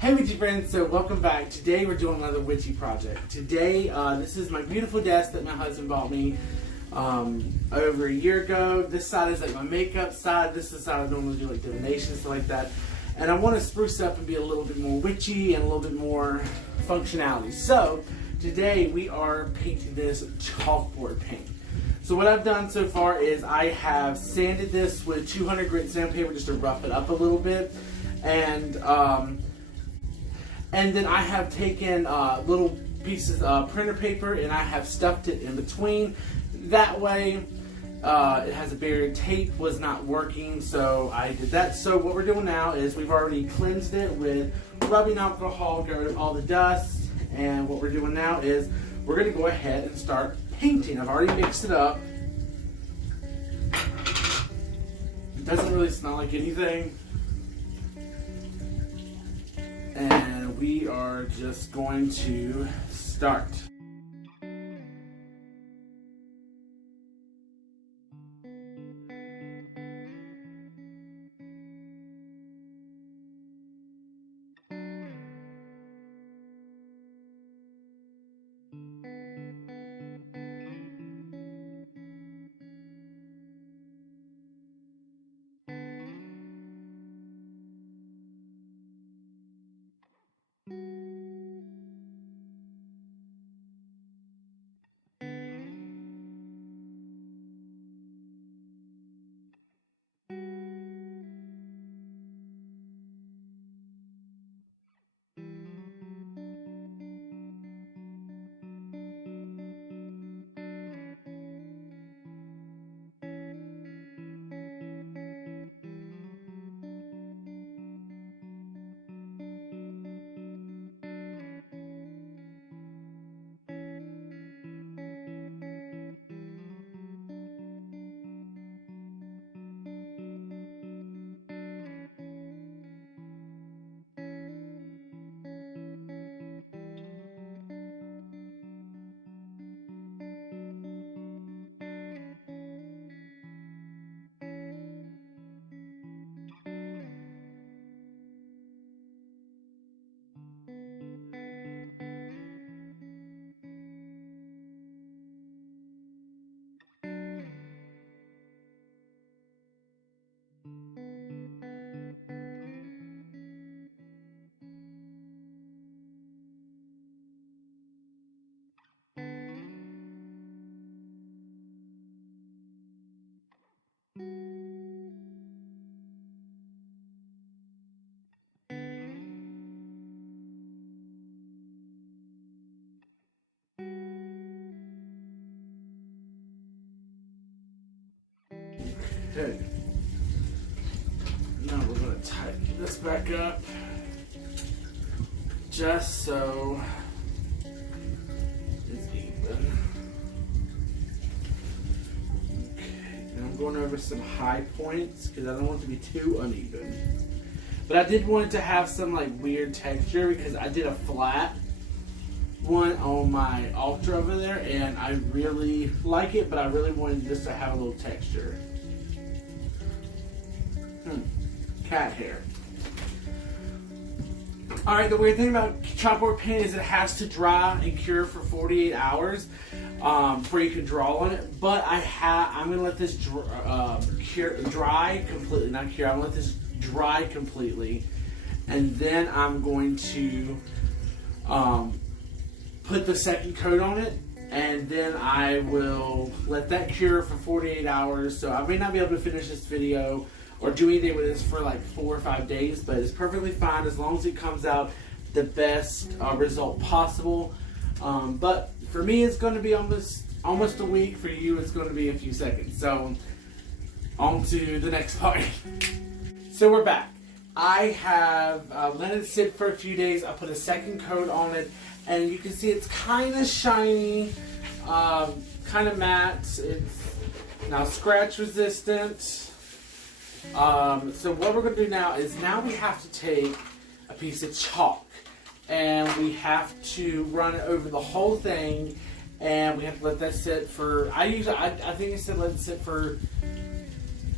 Hey Witchy friends, so welcome back. Today we're doing another Witchy project. Today, this is my beautiful desk that my husband bought me over a year ago. This side is like my makeup side. This is the side I normally do like divination, stuff like that. And I want to spruce up and be a little bit more witchy and a little bit more functionality. So today we are painting this chalkboard paint. So what I've done so far is I have sanded this with 200 grit sandpaper just to rough it up a little bit. And then I have taken little pieces of printer paper and I have stuffed it in between. That way it has a barrier. Tape was not working, so I did that. So what we're doing now is we've already cleansed it with rubbing alcohol, got rid of all the dust. And what we're doing now is we're going to go ahead and start painting. I've already mixed it up. It doesn't really smell like anything. And we are just going to start. Okay. Now we're going to tighten this back up just so it's even. Okay, and I'm going over some high points because I don't want it to be too uneven. But I did want it to have some like weird texture because I did a flat one on my altar over there and I really like it, but I really wanted this to have a little texture. Cat hair. Alright, the weird thing about chalkboard paint is it has to dry and cure for 48 hours before you can draw on it. But I'm going to let this dry completely, not cure, I'm going to let this dry completely. And then I'm going to put the second coat on it. And then I will let that cure for 48 hours. So I may not be able to finish this video or do anything with this for like 4 or 5 days, but it's perfectly fine as long as it comes out the best result possible. But for me, it's going to be almost a week. For you, it's going to be a few seconds. So on to the next part. So we're back. I have let it sit for a few days. I put a second coat on it, and you can see it's kind of shiny, kind of matte. It's now scratch resistant. So what we're going to do now is we have to take a piece of chalk and we have to run it over the whole thing, and we have to let that sit for, I think it said let it sit for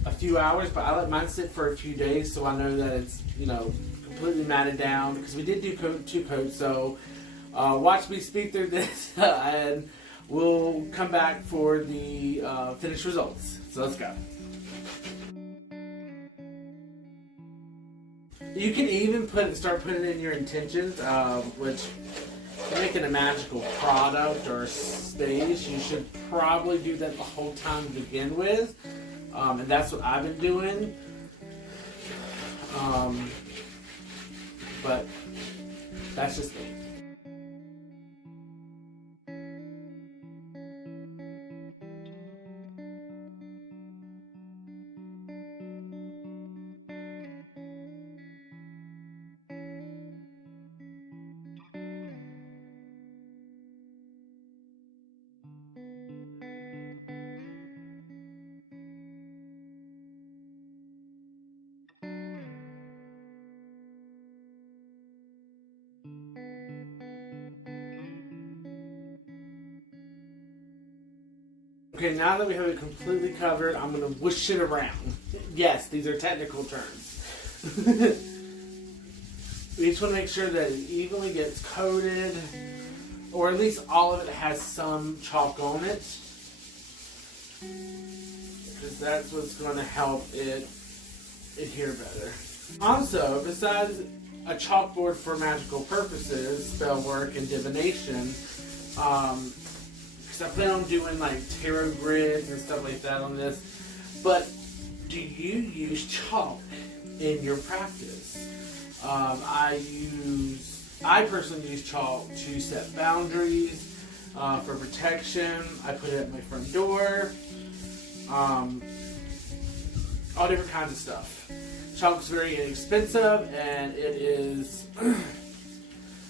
a few hours, but I let mine sit for a few days so I know that it's, completely matted down because we did do two coats. So watch me speed through this and we'll come back for the finished results. So let's go. You can even start putting in your intentions, which if you're making a magical product or space, you should probably do that the whole time to begin with. And that's what I've been doing. But that's just me. Okay, now that we have it completely covered, I'm going to whoosh it around. Yes, these are technical terms. We just want to make sure that it evenly gets coated, or at least all of it has some chalk on it, because that's what's going to help it adhere better. Also, besides a chalkboard for magical purposes, spell work, and divination, because I plan on doing like tarot grids and stuff like that on this. But do you use chalk in your practice? I personally use chalk to set boundaries, for protection. I put it at my front door, all different kinds of stuff. Chalk's very inexpensive, and it is.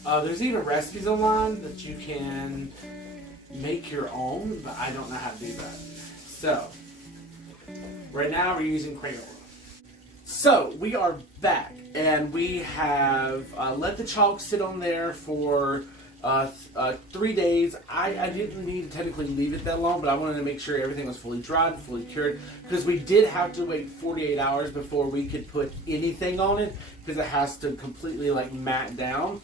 There's even recipes online that you can make your own, but I don't know how to do that. So, right now we're using Crayola. So, we are back, and we have let the chalk sit on there for 3 days. I didn't need to technically leave it that long, but I wanted to make sure everything was fully dried, fully cured, because we did have to wait 48 hours before we could put anything on it, because it has to completely like mat down.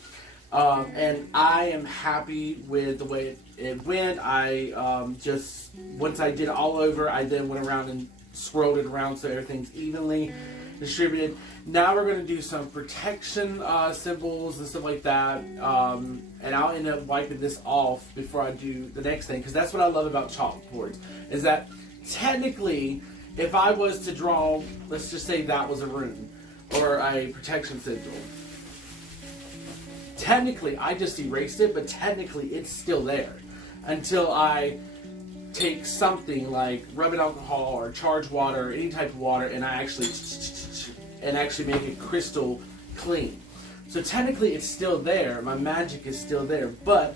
And I am happy with the way it went. I just, once I did it all over, I then went around and swirled it around so everything's evenly distributed. Now we're going to do some protection symbols and stuff like that. And I'll end up wiping this off before I do the next thing, because that's what I love about chalkboards, is that technically, if I was to draw, let's just say that was a rune or a protection sigil, technically, I just erased it, but technically it's still there until I take something like rubbing alcohol or charged water or any type of water, and I actually make it crystal clean. So technically it's still there, my magic is still there, but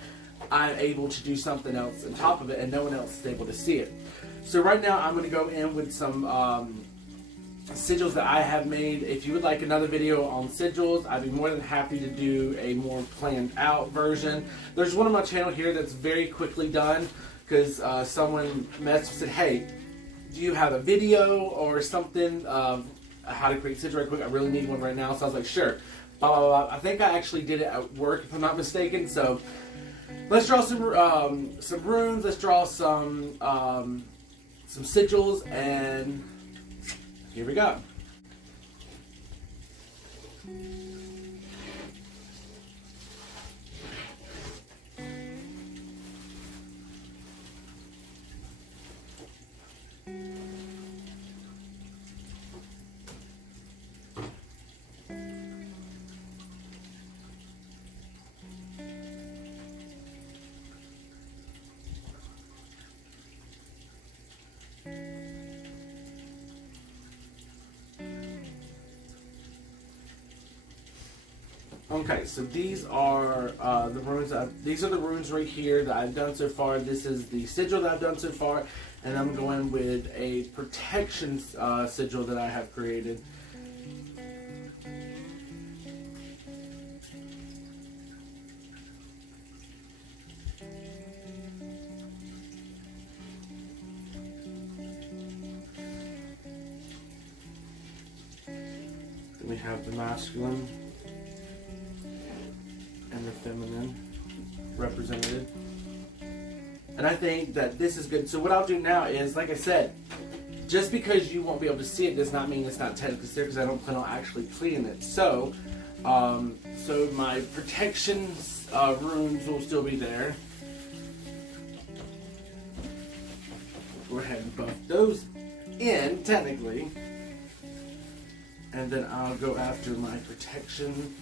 I'm able to do something else on top of it and no one else is able to see it. So right now I'm going to go in with some sigils that I have made. If you would like another video on sigils, I'd be more than happy to do a more planned out version. There's one on my channel here that's very quickly done, because someone messaged and said, hey, do you have a video or something of how to create sigil right quick? I really need one right now. So I was like, sure. Blah, blah, blah. I think I actually did it at work, if I'm not mistaken. So let's draw some runes. Let's draw some sigils, and here we go. Okay, so these are the runes. These are the runes right here that I've done so far. This is the sigil that I've done so far, and I'm going with a protection sigil that I have created. Then we have the masculine. kind of feminine represented. And I think that this is good. So what I'll do now is, like I said, just because you won't be able to see it does not mean it's not technically there, because I don't plan on actually cleaning it. So, so my protection runes will still be there. Go ahead and buff those in, technically. And then I'll go after my protection.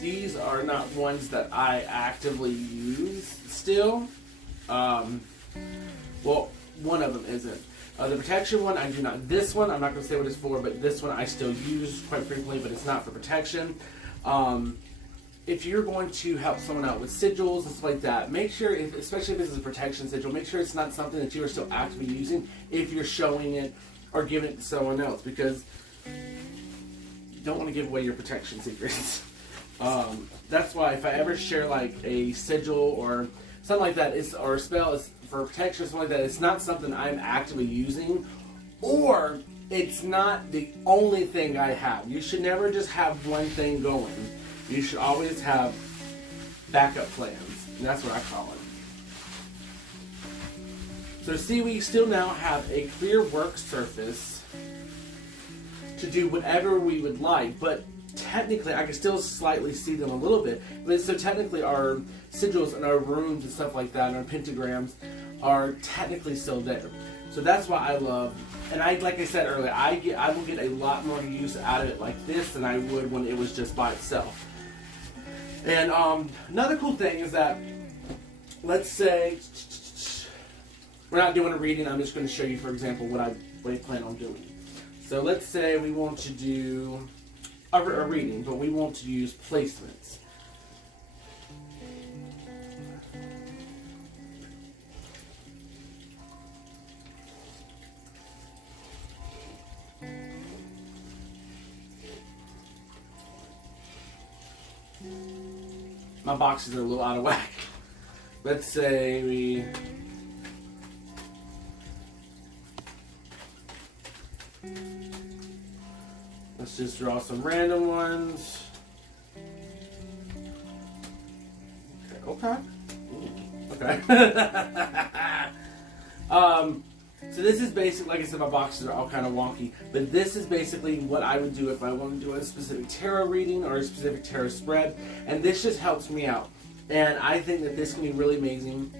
These are not ones that I actively use still. Well, one of them isn't. The protection one, I do not. This one, I'm not going to say what it's for, but this one I still use quite frequently, but it's not for protection. If you're going to help someone out with sigils and stuff like that, make sure, especially if this is a protection sigil, make sure it's not something that you are still actively using if you're showing it or giving it to someone else, because you don't want to give away your protection secrets. That's why if I ever share like a sigil or something like that, or a spell is for protection or something like that, it's not something I'm actively using, or it's not the only thing I have. You should never just have one thing going. You should always have backup plans. And that's what I call it. So see, we still now have a clear work surface to do whatever we would like, but technically I can still slightly see them a little bit. But so technically our sigils and our runes and stuff like that and our pentagrams are technically still there. So that's why I love, and like I said earlier, I will get a lot more use out of it like this than I would when it was just by itself. And another cool thing is that, let's say we're not doing a reading. I'm just going to show you, for example, what I plan on doing. So let's say we want to do a reading, but we want to use placements. My boxes are a little out of whack. Let's say we let's just draw some random ones. Okay. Okay. So this is basically, like I said, my boxes are all kind of wonky, but this is basically what I would do if I want to do a specific tarot reading or a specific tarot spread, and this just helps me out. And I think that this can be really amazing.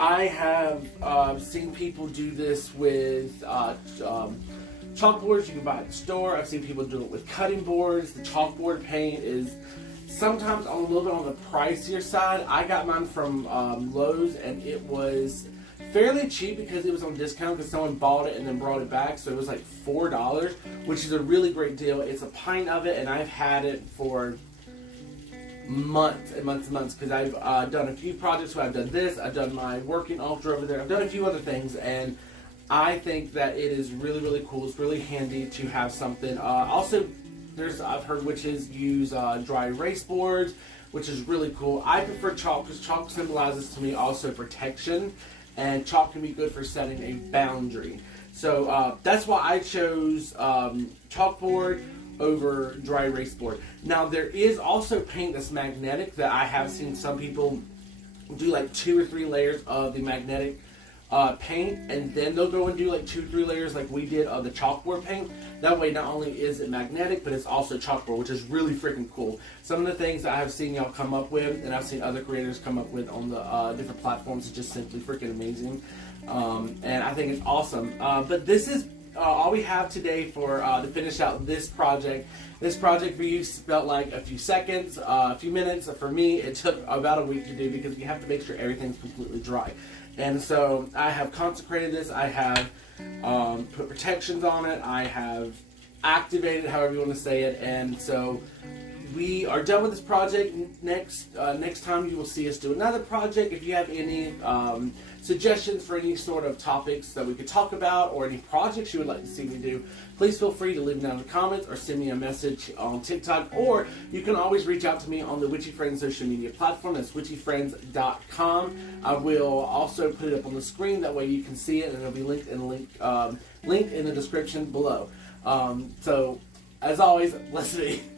I have seen people do this with chalkboards you can buy at the store. I've seen people do it with cutting boards. The chalkboard paint is sometimes a little bit on the pricier side. I got mine from Lowe's, and it was fairly cheap because it was on discount because someone bought it and then brought it back. So it was like $4, which is a really great deal. It's a pint of it, and I've had it for months and months and months because I've done a few projects where I've done this. I've done my working altar over there. I've done a few other things, and I think that it is really, really cool. It's really handy to have something. Also, I've heard witches use dry erase boards, which is really cool. I prefer chalk because chalk symbolizes to me also protection, and chalk can be good for setting a boundary. So that's why I chose chalkboard over dry erase board. Now there is also paint that's magnetic that I have seen some people do like 2 or 3 layers of the magnetic paint, and then they'll go and do like 2 or 3 layers like we did of the chalkboard paint. That way not only is it magnetic, but it's also chalkboard, which is really freaking cool. Some of the things that I have seen y'all come up with, and I've seen other creators come up with on the different platforms, is just simply freaking amazing. And I think it's awesome. But this is all we have today for to finish out this project. This project for you felt like a few seconds, a few minutes. For me, it took about a week to do because you have to make sure everything's completely dry. And so I have consecrated this. I have put protections on it. I have activated, however you want to say it. And so we are done with this project. Next time you will see us do another project. If you have any suggestions for any sort of topics that we could talk about or any projects you would like to see me do, please feel free to leave them down in the comments or send me a message on TikTok, or you can always reach out to me on the Witchy Friends social media platform. That's witchyfriends.com. I will also put it up on the screen. That way you can see it, and it'll be linked in the description below. So As always, blessed be.